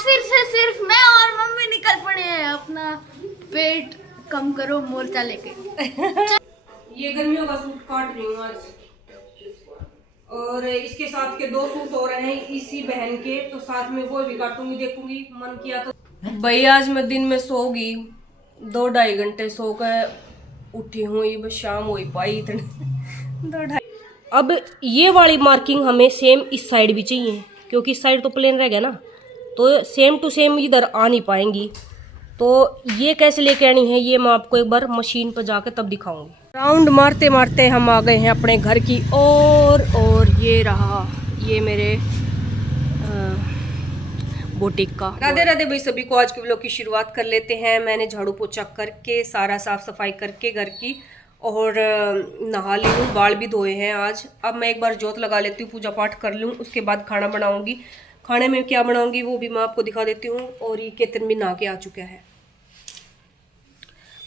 फिर से सिर्फ मैं और मम्मी निकल पड़े हैं अपना पेट कम करो मोर्चा लेके। ये गर्मियों का सूट काट रही हूँ आज, और इसके साथ के 2 सूट हो रहे हैं इसी बहन के, तो साथ में वो भी काटूंगी, देखूंगी मन किया तो। भाई आज मैं दिन में सोगी 2-2.5 घंटे सो कर उठी हूँ, ये बस शाम हो ही पाई इतने 2-2.5। अब ये वाली मार्किंग हमें सेम इस साइड भी चाहिए, क्योंकि इस साइड तो प्लेन रह गया ना, तो सेम टू सेम इधर आ नहीं पाएंगी। तो ये कैसे लेके आनी है ये मैं आपको एक बार मशीन पर जाकर तब दिखाऊंगी। राउंड मारते मारते हम आ गए हैं अपने घर की और ये रहा ये मेरे बुटीक का। राधे राधे भाई सभी को, आज के व्लॉग की शुरुआत कर लेते हैं। मैंने झाड़ू पोछा करके सारा साफ सफाई करके घर की, और नहा ली हूँ, बाल भी धोए हैं आज। अब मैं एक बार जोत लगा लेती हूँ, पूजा पाठ कर लूँ, उसके बाद खाना बनाऊंगी। खाने में क्या बनाऊंगी वो भी मैं आपको दिखा देती हूँ। और ये केतन भी नहा के आ चुका है।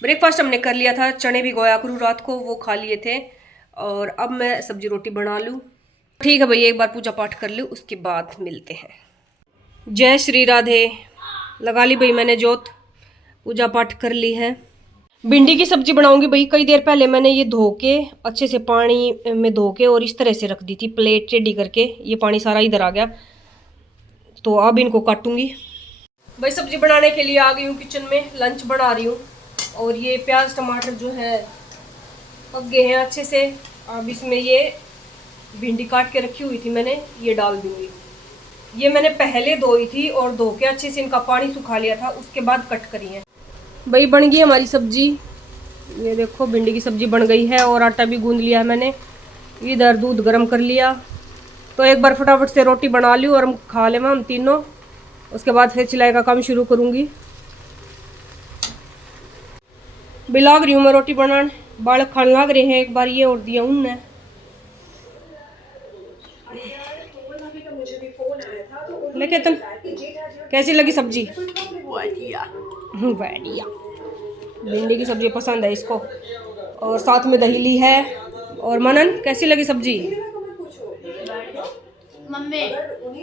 ब्रेकफास्ट हमने कर लिया था, चने भी गोया करूँ रात को, वो खा लिए थे। और अब मैं सब्जी रोटी बना लूँ। ठीक है भैया, एक बार पूजा पाठ कर लूँ, उसके बाद मिलते हैं। जय श्री राधे। लगा ली भाई मैंने जोत, पूजा पाठ कर ली है। भिंडी की सब्जी बनाऊंगी भाई। कई देर पहले मैंने ये धो के अच्छे से पानी में धो के और इस तरह से रख दी थी, प्लेट टेढ़ी करके। ये पानी सारा इधर आ गया, तो अब इनको काटूंगी। भाई सब्जी बनाने के लिए आ गई हूँ किचन में, लंच बना रही हूँ। और ये प्याज टमाटर जो है पक गए हैं अच्छे से। अब इसमें ये भिंडी काट के रखी हुई थी मैंने, ये डाल दूंगी। ये मैंने पहले धोई थी और धो के अच्छे से इनका पानी सुखा लिया था, उसके बाद कट करी है। भाई बन गई हमारी सब्जी, ये देखो भिंडी की सब्जी बन गई है। और आटा भी गूंद लिया है मैंने, इधर दूध गर्म कर लिया। तो एक बार फटाफट से रोटी बना ली और हम खा लें हम तीनों, उसके बाद फिर सिलाई का काम शुरू करूँगी। बिलाग रही हूँ मैं रोटी बनाने, बालक खाने लग रहे हैं। एक बार ये और दिया उनने। लेके तुम कैसी लगी सब्जी? बढ़िया। बढ़िया। भिंडी की सब्जी पसंद है इसको, और साथ में दही ली है। और मनन कैसी लगी सब्जी? मम्मी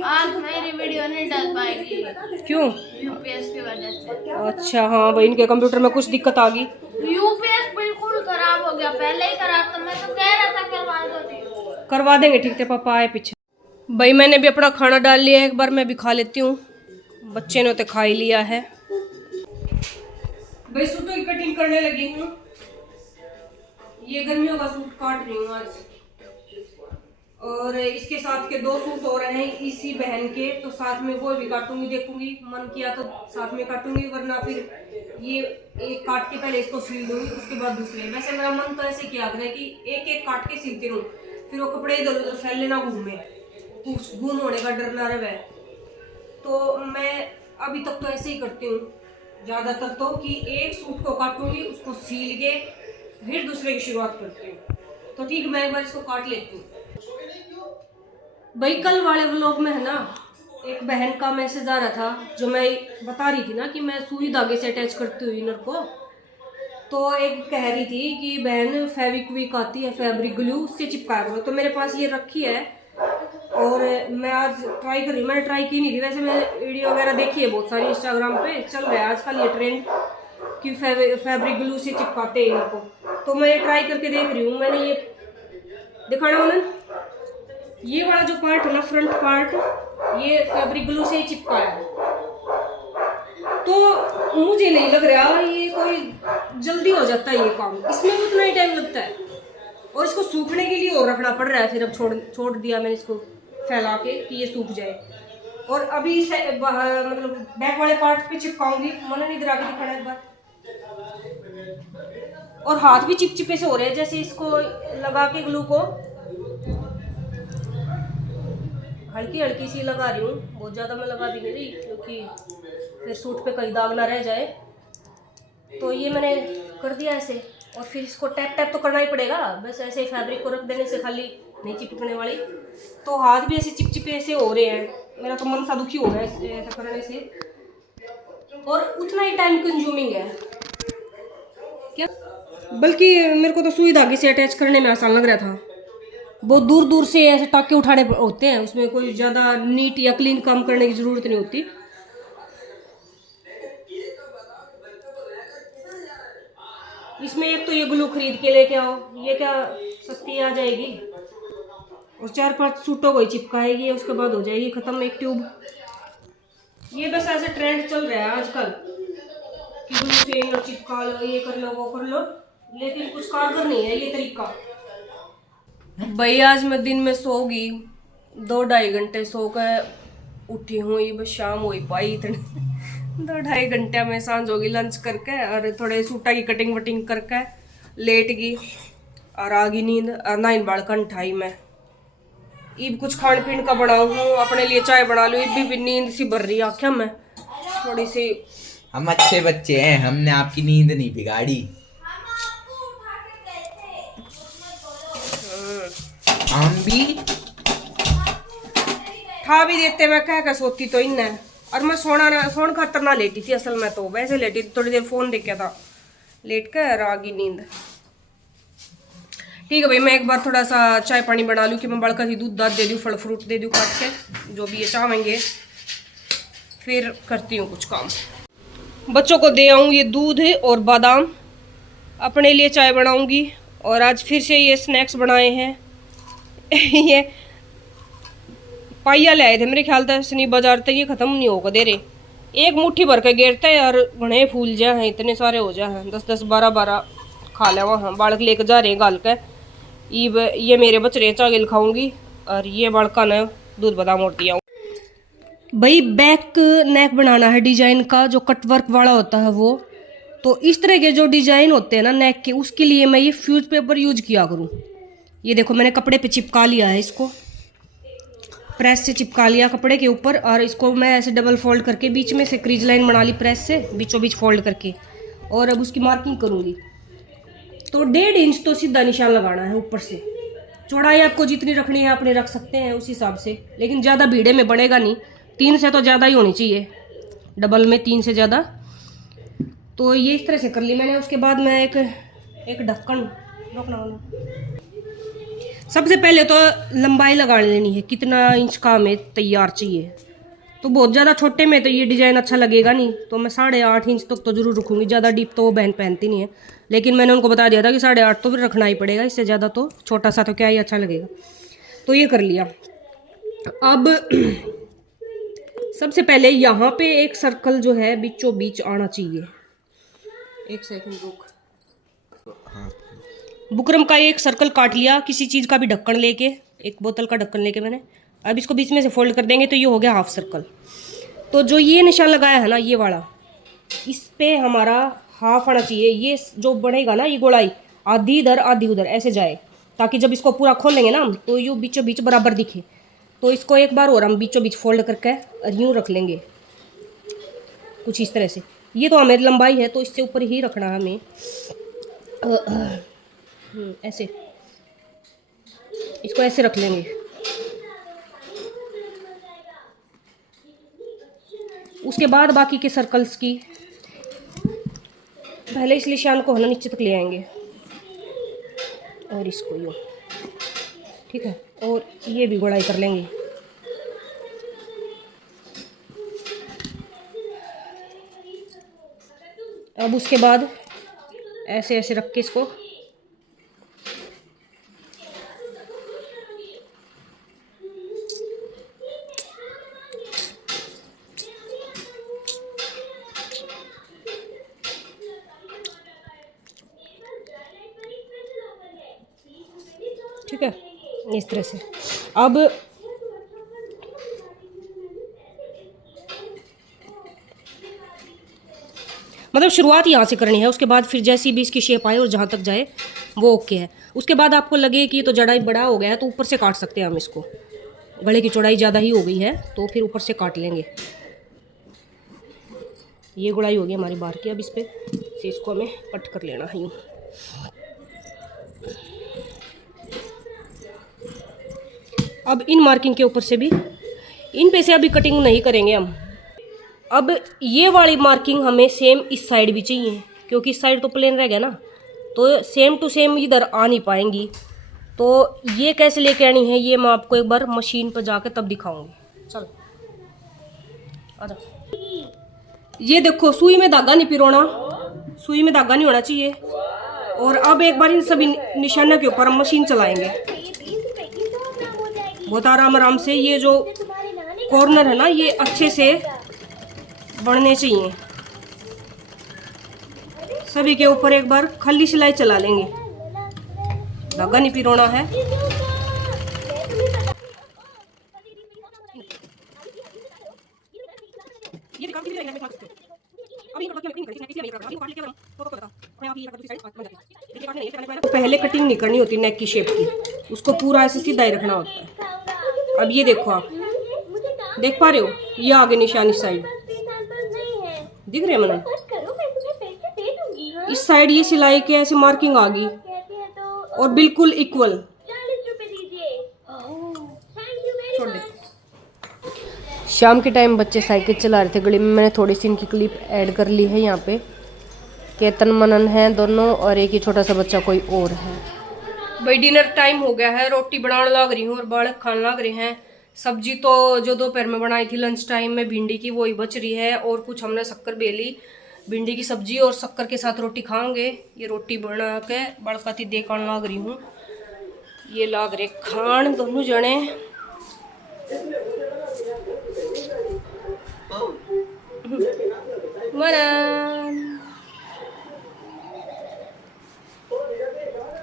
आज मेरी वीडियो नहीं डाल पाएगी। क्यों? यूपीएस की वजह से। अच्छा हाँ भाई, इनके कंप्यूटर में कुछ दिक्कत आ गई। यूपीएस बिल्कुल खराब हो गया, पहले ही खराब था। मैं तो कह रहा था करवा दो। करवा देंगे, ठीक थे, पापा आए पीछे। भाई मैंने भी अपना खाना डाल लिया है, एक बार मैं भी खा लेती हूँ। बच्चे ने तो खा ही लिया है। भाई सूटों की कटिंग करने लगी हूँ। ये गर्मियों का सूट काट रही हूँ आज, और इसके साथ के 2 सूट हो रहे हैं इसी बहन के, तो साथ में वो भी काटूंगी, देखूंगी मन किया तो साथ में काटूंगी, वरना फिर ये एक काट के पहले इसको सिल दूंगी, उसके बाद दूसरे। वैसे मेरा मन तो ऐसे किया है कि एक एक काट के सिलती रहूं, फिर वो कपड़े इधर उधर फैले ना घूमे, कुछ गुम होने का डर ना रहे। तो मैं अभी तक तो ऐसे ही करती हूँ ज्यादातर, तो कि एक सूट को काटूंगी, उसको सील के फिर दूसरे की शुरुआत करती हूँ। तो ठीक, मैं एक बार इसको काट लेती हूँ। भाई कल वाले व्लॉग में है ना, एक बहन का मैसेज आ रहा था, जो मैं बता रही थी ना कि मैं सुई धागे से अटैच करती हूँ इनर को। तो एक कह रही थी कि बहन फेविक्विक आती है, फैब्रिक ग्लू, उससे चिपकाया करो। तो मेरे पास ये रखी है और मैं आज ट्राई कर रही हूँ। मैंने ट्राई की नहीं थी, वैसे मैं वीडियो वगैरह देखी है बहुत सारी, इंस्टाग्राम पे चल रहा है आजकल ये ट्रेंड कि फैब्रिक ग्लू से चिपकाते हैं इनको। तो मैं ये ट्राई करके देख रही हूँ। मैंने ये दिखाना उन्हें, ये वाला जो पार्ट है ना, फ्रंट पार्ट, ये फैब्रिक ग्लू से ही चिपकाया है। तो मुझे नहीं लग रहा ये कोई जल्दी हो जाता है ये काम, इसमें भी उतना ही टाइम लगता है। और इसको सूखने के लिए और रखना पड़ रहा है। फिर अब छोड़ दिया मैंने इसको फैला के कि ये सूख जाए। और अभी मतलब बैक वाले पार्ट पे चिपकाऊंगी। मन नहीं इधर आके दिखाना एक बार। और हाथ भी चिपचिपे से हो रहे हैं, जैसे इसको लगा के ग्लू को हल्की हल्की सी लगा रही हूँ, बहुत ज़्यादा मैं लगा भी नहीं रही, क्योंकि फिर सूट पे कहीं दाग ना रह जाए। तो ये मैंने कर दिया ऐसे, और फिर इसको टैप टैप तो करना ही पड़ेगा। बस ऐसे ही फैब्रिक को रख देने से खाली नहीं चिपकने वाली। तो हाथ भी ऐसे चिपचिपे ऐसे हो रहे हैं, मेरा तो मन सा दुखी हो रहा है ऐसा करने से। और उतना ही टाइम कंज्यूमिंग है क्या, बल्कि मेरे को तो सुई धागे से अटैच करने में आसान लग रहा था। बहुत दूर दूर से ऐसे टाके उठाने होते हैं, उसमें कोई ज़्यादा नीट या क्लीन काम करने की ज़रूरत नहीं होती। इसमें एक तो ये ग्लू खरीद के लेके आओ, ये क्या सस्ती आ जाएगी, और 4-5 सूटों को ही चिपकाएगी, उसके बाद हो जाएगी खत्म एक ट्यूब। ये बस ऐसे ट्रेंड चल रहा है आजकल कि ग्लू से चिपका लो, ये कर लो वो कर लो, लेकिन कुछ कारगर नहीं है ये तरीका। भाई आज मैं दिन में सोगी 2-2.5 घंटे सो कर उठी हूँ, ये बस शाम हो ही पाई इतने 2-2.5 घंटे में सांझ होगी लंच करके, और थोड़े सूटा की कटिंग वटिंग करके लेट गई और आ गई नींद, और नाइन बालकन उठाई मैं। ईब कुछ खान पीन का बनाऊँ हूँ, अपने लिए चाय बना लूँ, ईब भी नींद सी भर रही आख्या मैं थोड़ी सी। हम अच्छे बच्चे हैं, हमने आपकी नींद नहीं बिगाड़ी। हम भी ठा भी देते, मैं कह कर सोती तो इन है, और मैं सोन खातर ना लेटी थी असल में, तो वैसे लेटी थी, थोड़ी देर फोन देखा था, लेट कर आ गई नींद। ठीक है भाई, मैं एक बार थोड़ा सा चाय पानी बना लूँ कि मैं बड़का सी दूध दाद दे दूँ, फल फ्रूट दे दूँ काट के, जो भी ये चाहेंगे, फिर करती हूँ कुछ काम। बच्चों को दे आऊँ ये दूध और बादाम, अपने लिए चाय बनाऊँगी, और आज फिर से ये स्नैक्स बनाए हैं ये पाइया ले आए थे मेरे ख्याल से शनि बाजार तक, ये खत्म नहीं होगा दे रहे, एक मुट्ठी भर के गिरता है यार, घने फूल जा हैं, इतने सारे हो जा हैं, 10-10 12-12 खा ले वहाँ, बालक लेके जा रहे हैं गाल के। ये मेरे बचरे चागिल खाऊंगी, और ये बालका ने दूध बादाम और दिया। भाई बैक नेक बनाना है डिजाइन का, जो कट वर्क वाला होता है वो, तो इस तरह के जो डिजाइन होते हैं ना नेक के, उसके लिए मैं ये फ्यूज पेपर यूज किया करूँ। ये देखो मैंने कपड़े पे चिपका लिया है, इसको प्रेस से चिपका लिया कपड़े के ऊपर, और इसको मैं ऐसे डबल फोल्ड करके बीच में से क्रीज लाइन बना ली प्रेस से, बीचों बीच फोल्ड करके, और अब उसकी मार्किंग करूँगी। तो 1.5 इंच तो सीधा निशान लगाना है ऊपर से। चौड़ाई आपको जितनी रखनी है अपने रख सकते हैं उस हिसाब से, लेकिन ज़्यादा भीड़े में बनेगा नहीं, 3 से तो ज़्यादा ही होनी चाहिए, डबल में 3 से ज़्यादा। तो ये इस तरह से कर ली मैंने। उसके बाद मैं एक ढक्कन रखना, सबसे पहले तो लंबाई लगा लेनी है, कितना इंच का हमें तैयार चाहिए। तो बहुत ज़्यादा छोटे में तो ये डिज़ाइन अच्छा लगेगा नहीं, तो मैं 8.5 इंच तक तो ज़रूर रखूँगी, ज़्यादा डीप तो वो बहन पहनती नहीं है, लेकिन मैंने उनको बता दिया था कि 8.5 तो फिर रखना ही पड़ेगा, इससे ज़्यादा तो छोटा सा तो क्या ही अच्छा लगेगा। तो ये कर लिया। अब सबसे पहले यहाँ पे एक सर्कल जो है बीचों बीच आना चाहिए। एक सेकंड रुक। बुकरम का एक सर्कल काट लिया, किसी चीज़ का भी ढक्कन लेके, एक बोतल का ढक्कन लेके मैंने। अब इसको बीच में से फोल्ड कर देंगे तो ये हो गया हाफ सर्कल। तो जो ये निशान लगाया है ना ये वाला, इस पे हमारा हाफ आना चाहिए। ये जो बढ़ेगा ना ये गोलाई आधी इधर आधी उधर ऐसे जाए, ताकि जब इसको पूरा खोलेंगे ना तो ये बीचों बीच बराबर दिखे। तो इसको एक बार और हम बीचों बीच फोल्ड करके यूँ रख लेंगे कुछ इस तरह से। ये तो हमें लंबाई है तो इससे ऊपर ही रखना है हमें, ऐसे इसको ऐसे रख लेंगे। उसके बाद बाकी के सर्कल्स की पहले इस निशान को है ना नीचे तक ले आएंगे, और इसको यूँ, ठीक है, और ये भी गोलाई कर लेंगे। अब उसके बाद ऐसे ऐसे रख के इसको ठीक है इस तरह से। अब मतलब शुरुआत यहाँ से करनी है, उसके बाद फिर जैसी भी इसकी शेप आए और जहाँ तक जाए वो ओके है। उसके बाद आपको लगे कि तो जड़ा बड़ा हो गया है तो ऊपर से काट सकते हैं हम इसको, गले की चौड़ाई ज़्यादा ही हो गई है तो फिर ऊपर से काट लेंगे। ये गुड़ाई होगी हमारी बाहर की, अब इस पर से इसको हमें कट कर लेना है यूँ। अब इन मार्किंग के ऊपर से भी इन पे से अभी कटिंग नहीं करेंगे हम। अब ये वाली मार्किंग हमें सेम इस साइड भी चाहिए, क्योंकि इस साइड तो प्लेन रह गया ना, तो सेम टू सेम इधर आ नहीं पाएंगी। तो ये कैसे लेके आनी है ये मैं आपको एक बार मशीन पर जाकर तब दिखाऊंगी। चल आजा। ये देखो सुई में धागा नहीं पिरोना, सुई में धागा नहीं होना चाहिए, और अब एक बार इन सभी निशानों के ऊपर हम मशीन चलाएंगे बहुत आराम से। ये जो कॉर्नर है ना ये अच्छे से बढ़ने चाहिए। सभी के ऊपर एक बार खली सिलाई चला लेंगे, धागा नहीं पिरोना है। पहले कटिंग नहीं करनी होती नेक की शेप की, उसको पूरा ऐसे सीधा ही रखना होता है। अब ये देखो, आप देख पा रहे हो, ये आगे निशान इस साइड दिख रहे हैं मैंने, इस साइड ये सिलाई के ऐसे मार्किंग आ गई और बिल्कुल इक्वल। छोड़ दे। शाम के टाइम बच्चे साइकिल चला रहे थे गली में, मैंने थोड़ी सी इनकी क्लिप ऐड कर ली है। यहाँ पे केतन मनन है दोनों, और एक ही छोटा सा बच्चा कोई और है। भाई डिनर टाइम हो गया है, रोटी बनाने लग रही हूँ और बालक खाने लग रहे हैं। सब्जी तो जो दोपहर में बनाई थी लंच टाइम में भिंडी की, वही बच रही है, और कुछ हमने शक्कर बेली। भिंडी की सब्जी और शक्कर के साथ रोटी खाएंगे। ये रोटी बना के बड़काती देखाने लग रही हूँ। ये लाग रहे खान दोनों जने।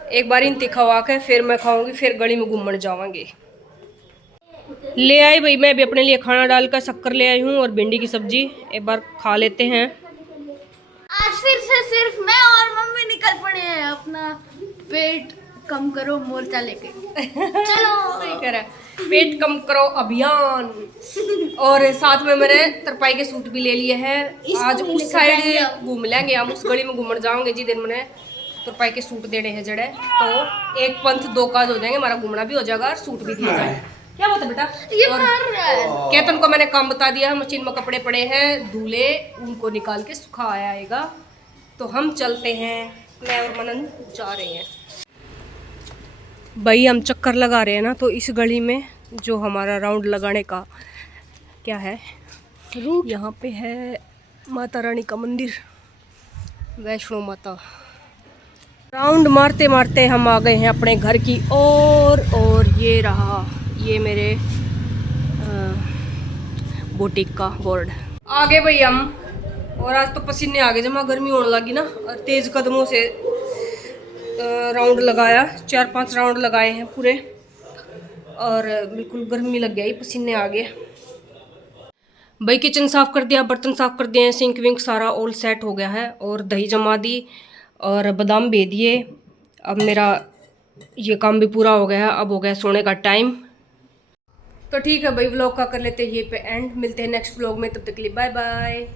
एक बार इन खवा के फिर मैं खाऊंगी, फिर गली में घूमने जावांगे। ले आई भाई, मैं भी अपने लिए खाना डालकर शक्कर ले आई हूँ और भिंडी की सब्जी। एक बार खा लेते हैं। आज फिर से सिर्फ मैं और मम्मी निकल पड़े हैं अपना पेट कम करो मोर्चा लेके। चलो सही कह रहा है, पेट कम करो अभियान। और साथ में मैंने तरपाई के सूट भी ले लिए हैं। आज उस साइड घूम लेंगे, हम उस गली में घूमने जाओगे जिधर मैंने तरपाई के सूट देने हैं जड़े। तो एक पंथ दो काज हो जाएंगे, हमारा घूमना भी हो जाएगा और सूट भी दिया जाएगा। क्या बात है बेटा? ये और मार रहा है। केतन को मैंने काम बता दिया है, मशीन में कपड़े पड़े हैं धुले, उनको निकाल के सुखाया आएगा। तो हम चलते हैं, मैं और मनन जा रहे हैं। भाई हम चक्कर लगा रहे हैं ना, तो इस गली में जो हमारा राउंड लगाने का क्या है रूट, यहाँ पे है माता रानी का मंदिर, वैष्णो माता। राउंड मारते मारते हम आ गए हैं अपने घर की और ये रहा, ये मेरे बुटीक का बोर्ड। आ गए भाई हम, और आज तो पसीने आ गए, जमा गर्मी होने लगी ना, और तेज कदमों से राउंड लगाया, 4-5 राउंड लगाए हैं पूरे, और बिल्कुल गर्मी लग गई, पसीने आ गए भाई। किचन साफ कर दिया, बर्तन साफ कर दिए हैं, सिंक विंक सारा ऑल सेट हो गया है, और दही जमा दी और बादाम भे दिए। अब मेरा ये काम भी पूरा हो गया है, अब हो गया सोने का टाइम। तो ठीक है भाई, व्लॉग का कर लेते हैं ये पे एंड। मिलते हैं नेक्स्ट व्लॉग में, तब तक के लिए बाय बाय।